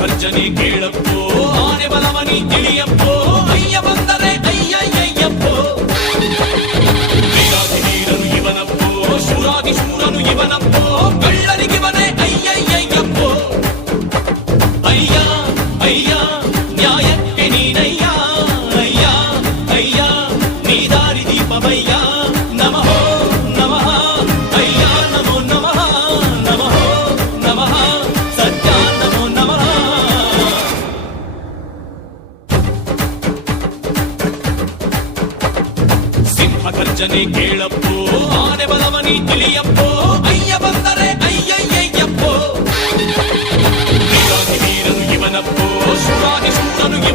ಗರ್ಜನೆ ಕೇಳಪ್ಪೋ, ಆನೆ ಬಲವನಿ ತಿಳಿಯಪ್ಪೋ, ಅಯ್ಯ ಬಂದರೆ ಅಯ್ಯಯ್ಯಯ್ಯಪ್ಪೋ. ವೀರಾದಿ ವೀರನು ಇವನಪ್ಪೋ, ಶೂರಾದಿ ಶೂರನು ಇವನಪ್ಪೋ, ಕಳ್ಳರಿಗಿವನೇ ಅಯ್ಯಯ್ಯಯ್ಯಪ್ಪೋ. ಅಯ್ಯ ಅಯ್ಯ ನ್ಯಾಯಕ್ಕೆ ನೀನಯ್ಯ, ಅಯ್ಯ ಅಯ್ಯ ನೀ ದಾರಿ ದೀಪವಯ್ಯ. ನಮಃ ನಮಃ ಅಯ್ಯ ನಮೋ ನಮಃ, ನಮಃ ನಮಃ ಸತ್ಯ ನಮೋ ನಮಃ. ಸಿಂಹ ಗರ್ಜನೆ ಕೇಳಪ್ಪೋ, ಆನೆ ಬಲವನಿ ತಿಳಿಯಪ್ಪೋ, ಅಯ್ಯ ಬಂದರೆ ಅಯ್ಯಯ್ಯಯ್ಯಪ್ಪೋ. ವೀರಾದಿ ವೀರನು ಇವನಪ್ಪೋ, ಶೂರಾದಿ ಶೂರನು ಇವ